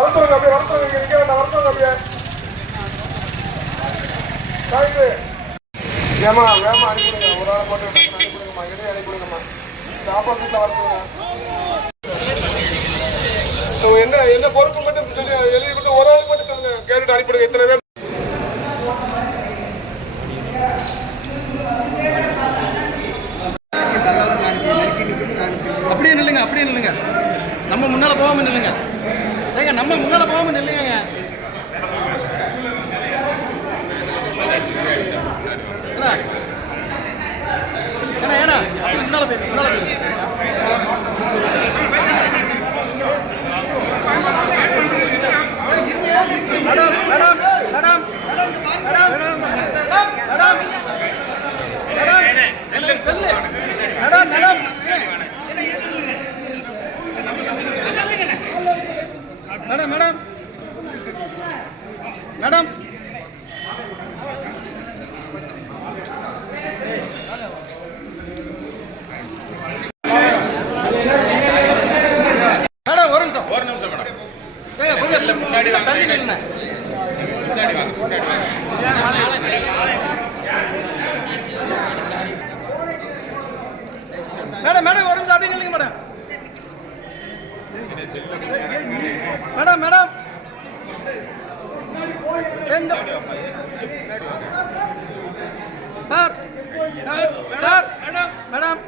வரத்துங்க அப்படியே வரத்துங்க இங்க நிக்க வேண்டாம் வரத்துங்க அப்படியே சாய்ந்து ஏமா வேமா அனுப்பிடுங்க ஒரு ஆள் போட்டு அனுப்பிடுங்கம்மா இடையே அனுப்பிடுங்கம்மா இந்த ஆப்போசிட்ல வரத்துங்க என்ன என்ன பொறுப்பு மட்டும் எழுதி விட்டு ஒரு ஆள் மட்டும் சொல்லுங்க கேட்டுட்டு அனுப்பிடுங்க இத்தனை பேர் அப்படியே நில்லுங்க அப்படியே நில்லுங்க நம்ம முன்னால போகாம நில்லுங்க ஏங்க நம்ம முன்னால போகாம நில்லுங்க ஏன்னா ஏன்னா அப்படி முன்னால போயிரு madam madam madam madam madam madam cell madam madam madam madam madam madam ஒரு நிமிஷம் மேடம் கொஞ்சம் முன்னாடி தள்ளி நில்லுங்க மேடம் மேடம் ஒரு நிமிஷம் அப்படி நில்லுங்க மேடம் மேடம் மேடம் எங்க சார் சார் மேடம் மேடம்